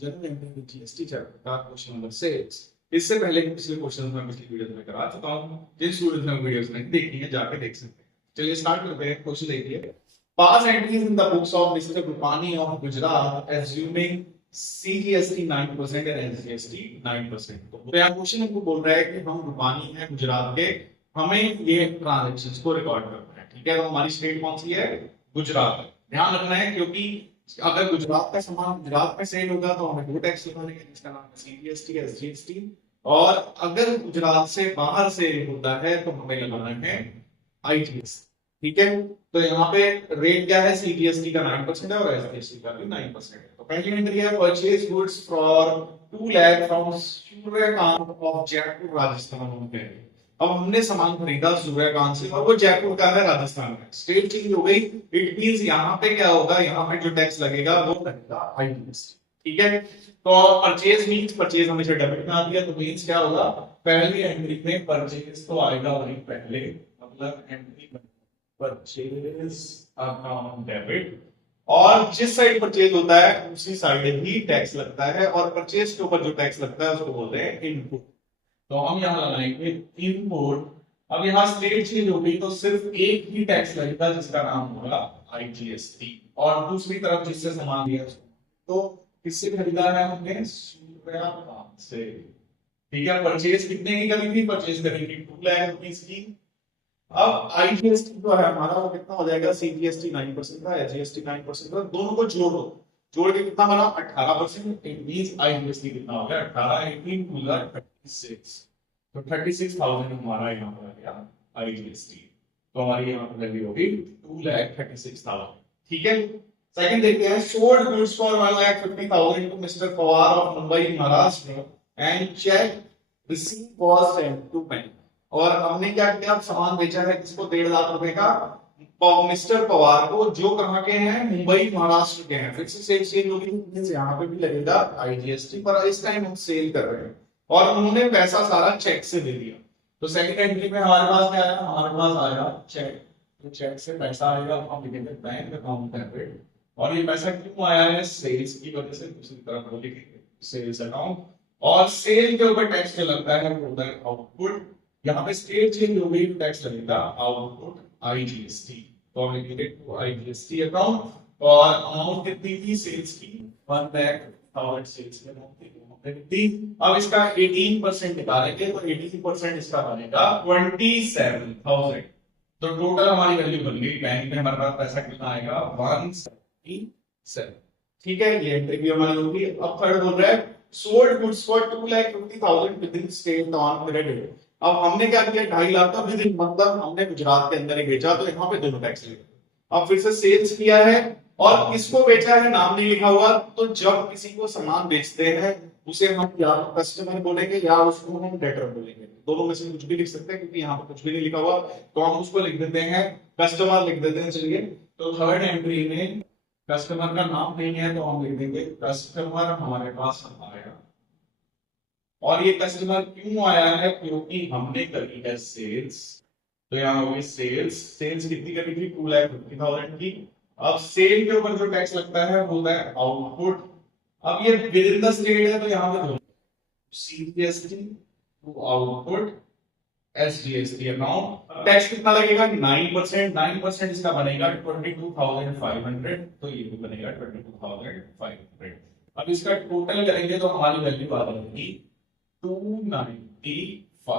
General entry GST chapter का question number 6। इससे पहले के पिछले क्वेश्चन में पिछली वीडियो में करा चुका हूं। जिन स्टूडेंट्स ने वीडियोस नहीं देखी है जाके देख सकते हैं। चलिए स्टार्ट करते हैं। क्वेश्चन देखिए, pass entries in the books of mister Rupani of Gujarat assuming CGST 9% and SGST 9%। तो यहाँ क्वेश्चन हमको बोल रहा है कि हम रूपानी है गुजरात के, हमें ये ट्रांजैक्शंस को रिकॉर्ड करना है। ठीक है, तो हमारी स्टेट कौन सी है? गुजरात है। ध्यान रखना है क्योंकि अगर गुजरात का सामान गुजरात में सेल होगा तो हमें दो टैक्स लगाने हैं, जिसका नाम है सीजीएसटी एसजीएसटी। और अगर गुजरात से बाहर सेल होता है तो हमें लगाना है आईजीएसटी। ठीक है, तो यहाँ पे रेट क्या है? सीजीएसटी का 9% है और एसजीएसटी का भी 9% है। तो पहली एंट्री है, purchase goods for 2 lakh from Suryakant of Jaipur Rajasthan. अब हमने सामान खरीदा सूर्यकांत से और वो जयपुर का है, राजस्थान में। स्टेट चेंज हो गई, इट मींस यहाँ पे क्या होगा? यहाँ पे जो टैक्स लगेगा वो लगेगा आईजीएसटी। ठीक है, तो परचेज मींस परचेज हमेशा डेबिट में आती है, तो मींस क्या होगा? पहली एंट्री में परचेज तो आएगा वही पहले, मतलब एंट्री परचेज अकाउंट डेबिट, और जिस साइड परचेज होता है उसी साइड ही टैक्स लगता है, और परचेज के ऊपर जो टैक्स लगता है उसको बोलते हैं इनपुट। तो हम यहाँ लगाएंगे इनपुट। अब यहाँ स्टेट चेंज हो गई तो सिर्फ एक ही टैक्स लगेगा जिसका नाम होगा आईजीएसटी, और दूसरी तरफ जिससे सामान लिया तो किससे खरीदा है हमने? सूर्यकांत से। ठीक है, परचेज कितने की करी थी? परचेज करी थी 2 लाख रुपीस की। अब आईजीएसटी जो है हमारा वो कितना हो जाएगा? सीजीएसटी 9% था, एसजीएसटी 9% था, दोनों को जोड़ दो। जोड़ के कितना बना? 18%। इट मींस आईजीएसटी कितना हो गया? 18 18 2 36। तो 36,000 हमारा यहाँ पर आ गया आईजीएसटी। तो हमारी यहाँ पर वैल्यू होगी 2,36,000। ठीक है, सेकंड देखते हैं, sold goods for 1,50,000 to mister Pawar of Mumbai Maharashtra and cheque receive was sent to bank. और हमने क्या किया? सामान बेचा है किसको? 1.5 लाख रुपए का मिस्टर पवार को, जो कहां के हैं? मुंबई महाराष्ट्र के हैं। फिर से सेल चेंज होगी, यहाँ पे भी लगेगा आईजीएसटी, पर इस टाइम हम सेल कर रहे हैं और उन्होंने पैसा सारा चेक से दे दिया। तो सेकंड एंट्री में हमारे पास क्या आया? हमारे पास आया चेक। तो चेक से पैसा आएगा, हम लिखेंगे बैंक अकाउंट डेबिट। और ये पैसा क्यों आया है? सेल्स की वजह से। दूसरी तरफ हम लिखेंगे सेल्स अकाउंट, और सेल के ऊपर टैक्स जो लगता है वो होता है आउटपुट। यहाँ पे स्टेट चेंज हो गई, टैक्स लगेगा आउटपुट आईजीएसटी। तो हम लिखेंगे आईजीएसटी अकाउंट, और अमाउंट कितनी थी सेल्स की? 1,00,000 सेल्स की अमाउंट थी। अब इसका 18% निकालेंगे तो 18% इसका बनेगा 27,000। तो टोटल हमारी वैल्यू बन गई, बैंक में हमारे पास पैसा कितना आएगा? 177। ठीक है, ये एंट्री भी हमारी होगी। अब थर्ड बोल रहा है, sold goods for 2,50,000 with in state on credit. अब हमने क्या किया? 2.5 लाख का विद इन, मतलब हमने गुजरात के अंदर ही बेचा, तो यहाँ पे दोनों टैक्स लगे। अब फिर से सेल्स किया है और किसको बेचा है नाम नहीं लिखा हुआ, तो जब किसी को सामान बेचते हैं उसे हम या कस्टमर बोलेंगे या उसको हम डेटर बोलेंगे। दोनों में से कुछ भी लिख सकते हैं, क्योंकि यहाँ पर कुछ भी नहीं लिखा हुआ तो हम उसको लिख देते हैं कस्टमर, लिख देते हैं। चलिए, तो थर्ड एंट्री में कस्टमर का नाम नहीं है तो हम लिख देंगे कस्टमर हमारे पास आएगा। और ये कस्टमर क्यों आया है? क्योंकि हमने करी है सेल्स। तो यहाँ होगी सेल्स। सेल्स कितनी करी थी? 2,50,000 की। अब सेल के ऊपर जो टैक्स लगता है वो होता है आउटपुट। अब ये विद इन द स्टेट है तो यहाँ पे CGST to output SGST account. Tax कितना लगेगा? 9%। 9% इसका बनेगा 22,500। तो ये भी बनेगा 22,500। अब इसका टोटल करेंगे तो हमारी वैल्यू आ जाएगी 295।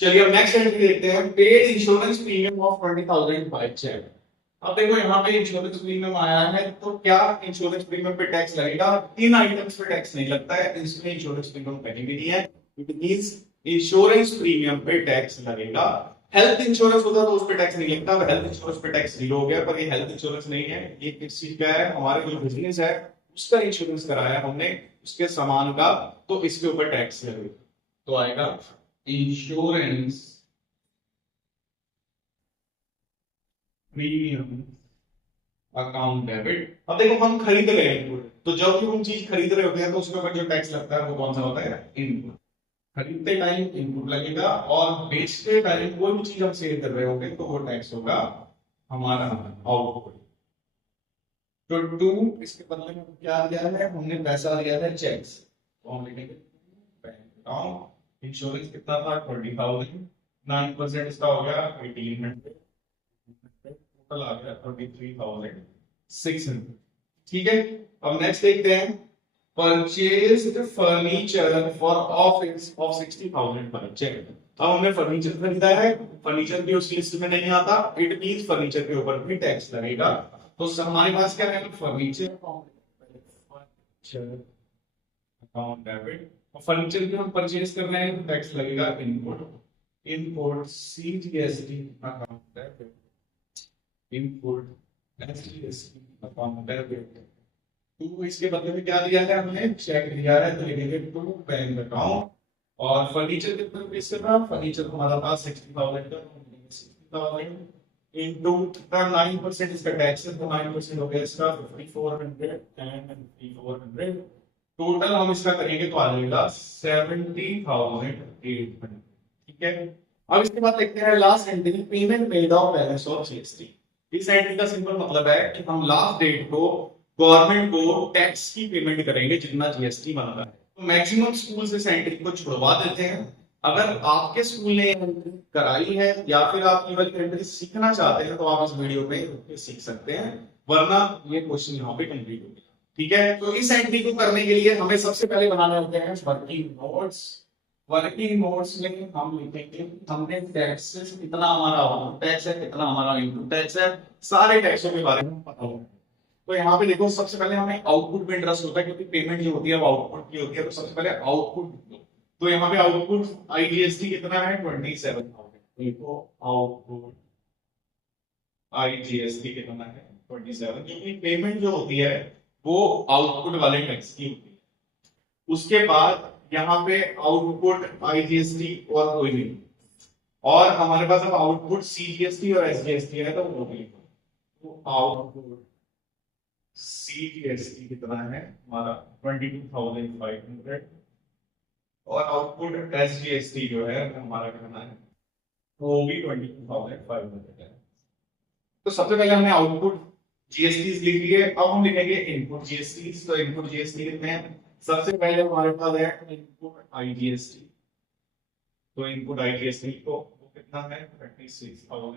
चलिए अब नेक्स्ट एंट्री देखते हैं, paid insurance premium of 20,000 by cheque. अब देखो यहाँ पे इंश्योरेंस प्रीमियम आया है, तो क्या इंश्योरेंस प्रीमियम पे टैक्स लगेगा? 3 आइटम्स पे टैक्स नहीं लगता है, इसमें इंश्योरेंस प्रीमियम कहीं भी नहीं है। इट मींस इंश्योरेंस प्रीमियम पे टैक्स लगेगा। हेल्थ इंश्योरेंस होता तो उस पे टैक्स नहीं लगता, हेल्थ इंश्योरेंस पे टैक्स जीरो हो गया, पर ये हेल्थ इंश्योरेंस नहीं है। ये किस चीज का है? हमारे जो बिजनेस है उसका इंश्योरेंस कराया हमने, उसके सामान का, तो इसके ऊपर टैक्स लगेगा। तो आएगा इंश्योरेंस प्रीमियम अकाउंट डेबिट। अब देखो हम खरीद रहे हैं इनपुट, तो जब भी हम चीज खरीद रहे होते हैं तो उसके ऊपर जो टैक्स लगता है वो कौन सा होता है? इनपुट। खरीदते टाइम इनपुट लगेगा, और बेचते टाइम कोई भी चीज हम सेल कर रहे होंगे तो वो टैक्स होगा हमारा आउटपुट। तो 2 इसके बदले में क्या दिया है, हमने पैसा दिया है चेक्स, तो हम लिखेंगे बैंक अकाउंट। इंश्योरेंस कितना था 20,000, 9% इसका हो गया 1800, टोटल आ गया 33,600। ठीक है, अब नेक्स्ट देखते हैं, purchased furniture for office of 60,000 पर चेक। अब हमने फर्नीचर खरीदा है, फर्नीचर भी उस लिस्ट में नहीं आता, इट मींस फर्नीचर के ऊपर भी टैक्स लगेगा। तो हमारे पास क्या है, फर्नीचर अकाउंट डेबिट, और फर्नीचर भी हम परचेज कर रहे हैं, टैक्स लगेगा input, input CGST account debit, input SGST account debit. To इसके बदले में क्या दिया है, हमने चेक दिया है, तो लिखेंगे टू बैंक अकाउंट। और फर्नीचर कितना रुपीस का था, फर्नीचर हमारा था 60,000 का, 60,000 इनटू 9% इसका टैक्स है, तो 9% हो गया इसका 5400 एंड 5400। टोटल हम इसका करेंगे तो आ जाएगा 70,800। ठीक है, अब इसके बाद लिखते हैं last entry, payment made of balance of GST. इस एंट्री का सिंपल मतलब है कि हम लास्ट डेट को गवर्नमेंट को टैक्स की पेमेंट करेंगे जितना जीएसटी बन रहा है। तो मैक्सिमम स्कूल्स इस एंट्री को छुड़वा देते हैं। अगर आपके स्कूल ने एंट्री कराई है या फिर आप केवल एंट्री सीखना चाहते हैं तो आप इस वीडियो में सीख सकते हैं, वरना ये क्वेश्चन यहाँ पे कंप्लीट हो गया। ठीक है, तो इस एंट्री को करने के लिए हमें सबसे पहले बनाने होते हैं वर्किंग नोट्स। वर्किंग नोट्स में हम लिखेंगे हमने टैक्सेस कितना हमारा आउटपुट टैक्स है, कितना हमारा इनपुट टैक्स है, सारे टैक्सों के बारे में पता होगा। तो यहाँ पे देखो, सबसे पहले हमें आउटपुट में इंटरेस्ट होता है क्योंकि पेमेंट जो होती है वो आउटपुट की होती है। तो सबसे पहले आउटपुट, तो यहाँ पे आउटपुट आईजीएसटी कितना है 27,000। देखो आउटपुट आईजीएसटी कितना है 27, क्योंकि पेमेंट जो होती है वो आउटपुट वाले टैक्स की होती है। उसके बाद यहाँ पे आउटपुट आईजीएसटी और कोई नहीं, और हमारे पास अब आउटपुट सीजीएसटी और एसजीएसटी है, तो वो भी तो आउटपुट सीजीएसटी कितना है हमारा 22,500, और आउटपुट एसजीएसटी जो है हमारा कितना है, वो भी 22,500 है। तो सबसे पहले हमने आउटपुट जीएसटी लिख लिए, अब हम लिखेंगे इनपुट जीएसटी। तो इनपुट जीएसटी कितने हैं, सबसे पहले हमारे पास है इनपुट आईजीएसटी। तो इनपुट आईजीएसटी को कितना है 36,000।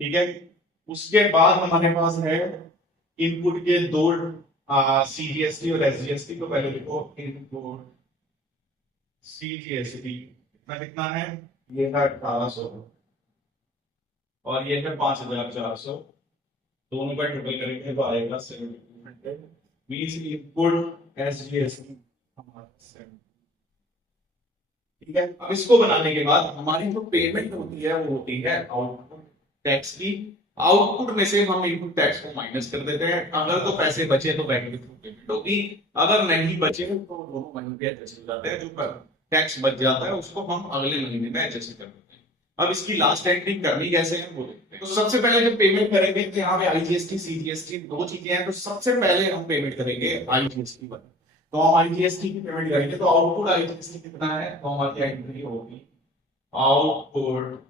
ठीक है, उसके बाद हमारे पास है इनपुट के दो सीजीएसटी और एसजीएसटी। तो पहले लिखो इनपुट सीजीएसटी कितना है, ये है 1800 और ये है 5,400, दोनों का टोटल करेंगे तो आएगा 7,200। मींस इनपुट एसजीएसटी हमारा 7। ठीक है, अब इसको बनाने के बाद हमारी जो पेमेंट होती है वो होती है आउटपुट टैक्स की। आउटपुट में से हम इनपुट टैक्स को माइनस कर देते हैं, अगर तो पैसे बचे तो बैंक के थ्रू पेमेंट होगी, अगर नहीं बचे तो दोनों महीने पे एडजस्ट हो जाते हैं। जो टैक्स बच जाता है उसको हम अगले महीने में एडजस्ट कर देते हैं। अब इसकी लास्ट एंट्री करनी कैसे है वो देखते हैं। तो सबसे पहले जब पेमेंट करेंगे तो यहाँ पे आईजीएसटी सीजीएसटी दो चीजें हैं, तो सबसे पहले हम पेमेंट करेंगे आईजीएसटी पर। तो हम आईजीएसटी की पेमेंट करेंगे, तो आउटपुट आईजीएसटी कितना है, तो हमारी एंट्री होगी आउटपुट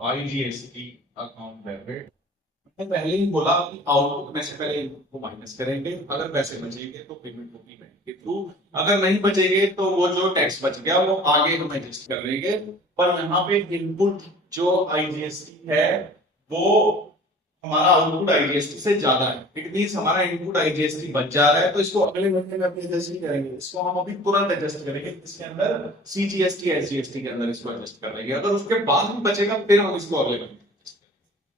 आईजीएसटी अकाउंट डेबिट। मैंने पहले ही बोला कि आउटपुट में से पहले इनपुट को माइनस करेंगे, अगर पैसे बचेंगे तो पेमेंट होगी बैंक के थ्रू, अगर नहीं बचेंगे तो वो जो टैक्स बच गया वो आगे हम एडजस्ट कर लेंगे। पर यहाँ पे इनपुट जो आईजीएसटी है वो हमारा आउटपुट आईजीएसटी से ज्यादा है, इट मींस हमारा इनपुट आईजीएसटी बच जा रहा है, तो इसको अगले महीने में एडजस्ट नहीं करेंगे, इसको हम अभी तुरंत एडजस्ट करेंगे, इसके अंदर सीजीएसटी एसजीएसटी के अंदर इसको एडजस्ट कर लेंगे। अगर उसके बाद भी बचेगा फिर हम इसको अगले महीने,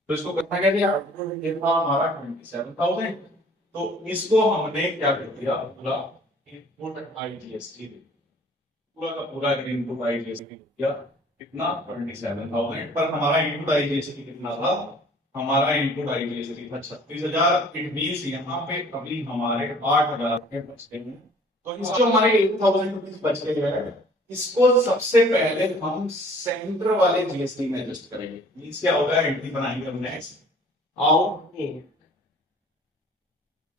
तो इसको करना क्या दिया, आउटपुट ये था हमारा 27,000, तो इसको हमने क्या कर दिया, पूरा इनपुट आईजीएसटी पूरा का पूरा इनपुट आईजीएसटी दिया कितना 27,000। पर हमारा इनपुट आईजीएसटी कितना था, हमारा इनपुट आईजीएसटी था 36,000। इट मींस यहाँ पे अभी हमारे 8,000 के बचते हैं। तो इसको हमारे 8,000 रुपीज बच गए हैं, इसको सबसे पहले हम सेंटर वाले जीएसटी में एडजस्ट करेंगे। मींस क्या होगा, एंट्री बनाएंगे हम next output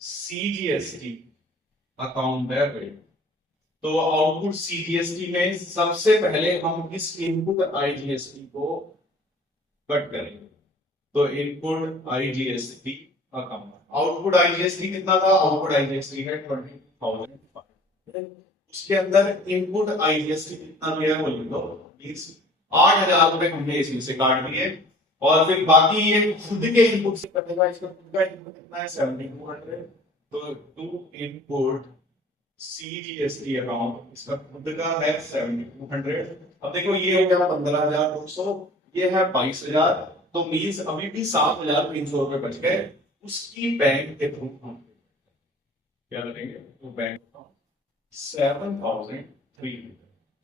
CGST account debit. तो आउटपुट सीजीएसटी में सबसे पहले हम इस इनपुट आईजीएसटी को कट करेंगे। तो input IGST account. Output IGST कितना था? आउटपुट आईजीएसटी है 20,005। उसके अंदर इनपुट आईजीएसटी कितना दिया है वो लिख दो, मींस 8,000 रुपए हमने इसमें से काट दिए, और फिर बाकी ये खुद के इनपुट से कटेगा। इसका खुद का इनपुट कितना है? 7,200। तो टू इनपुट सीजीएसटी अकाउंट, इसका खुद का है 7,200। अब देखो ये हो गया 15,200, ये है 22,000, तो मींस अभी भी 7,300 रुपए बच गए। उसकी बैंक के थ्रू हम क्या करेंगे? तो बैंक अकाउंट 7,300।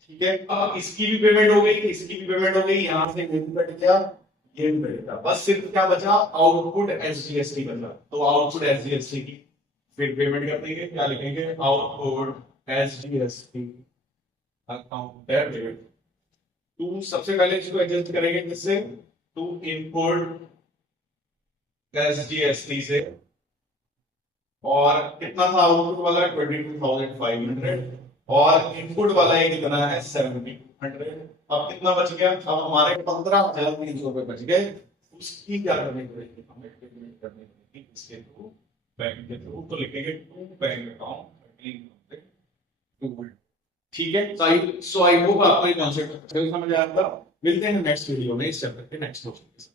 ठीक है, अब इसकी भी पेमेंट हो गई, इसकी भी पेमेंट हो गई, यहां से ये भी कट गया, ये भी कट गया, बस सिर्फ क्या बचा? आउटपुट एसजीएसटी बचा। तो आउटपुट एसजीएसटी की फिर पेमेंट कर देंगे। क्या लिखेंगे? Output SGST account debit to, सबसे पहले इसको एडजस्ट करेंगे किससे? टू इनपुट एसजीएसटी से, और कितना था आउटपुट वाला? 22,500, और इनपुट वाला ये कितना है? 7,200। अब कितना बच गया? अब हमारे 15,300 रुपए बच गए। उसकी क्या करनी पड़ेगी? हमें पेमेंट करनी पड़ेगी इसके थ्रू, बैंक के थ्रू। तो लिखेंगे टू बैंक अकाउंट। ठीक है, सो आई होप आपको ये कॉन्सेप्ट समझ आया होगा। मिलते हैं नेक्स्ट वीडियो में इस चैप्टर के नेक्स्ट क्वेश्चन के साथ।